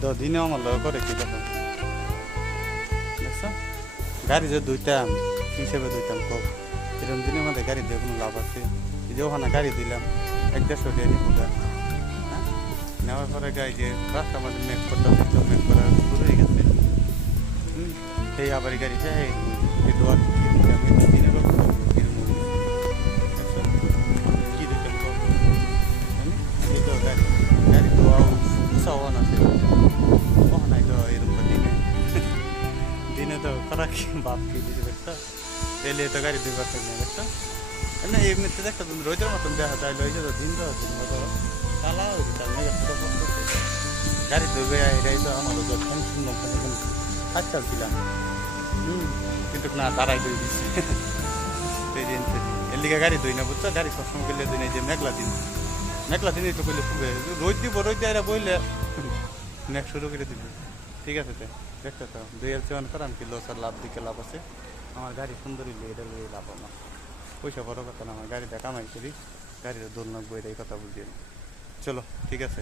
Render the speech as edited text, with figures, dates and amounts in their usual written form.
তো দিনে আমার লগে করে কি দেখো দেখছো গাড়ি যে দুইটাম হিসেবে দুইটাম কব এরকম দিনের মধ্যে গাড়ি দিয়ে কোনো লাভ আছে এই যে ওখানে গাড়ি দিলাম 1-1.5 দিয়ে নিবো হ্যাঁ নেওয়ার পরে গাড়ি যে রাস্তার মধ্যে মেক করতে মেক করা শুরু হয়ে গেছে সেই আবার গাড়ি যায় এই দোয়ার দিনের কি দিতাম কব এই তো গাড়ি গাড়ি তো উৎসাহ আছে ওখানে তো এরকম দিনে দিনে তো খারাপ বাপ কি দিতে দেখছো এলে তো গাড়ি দুইবার থাকবে দেখছো না এমনিতে দেখছো তুমি রোজের মতন দেখা যায় লইছে তো দিন তো কালা হয়েছে তার মেঘের ছোটো করতেছে গাড়ি ধরবে এটাই তো আমাদের তো টেনশন আচ্ছা ছিলাম কিন্তু না দাঁড়াই করে দিচ্ছে সেই দিন এর লিগে গাড়ি ধুই না বুঝছো গাড়ি সবসময় গেলে দিন এই যে মেঘলা দিনই তো করলে খুবই রোদ দিব রোদ দিয়ে বইলে মেঘ শুরু করে দিবি ঠিক আছে তো দেখতে তো 2L7 করান কি লস আর লাভ দিকে লাভ আছে আমার গাড়ি সুন্দরী এটা লিয়ে লাভ আমার পয়সা বড় কথা না আমার গাড়িটা কামাই করি গাড়ির দোল নাকবো এটাই কথা বুঝিয়ে চলো ঠিক আছে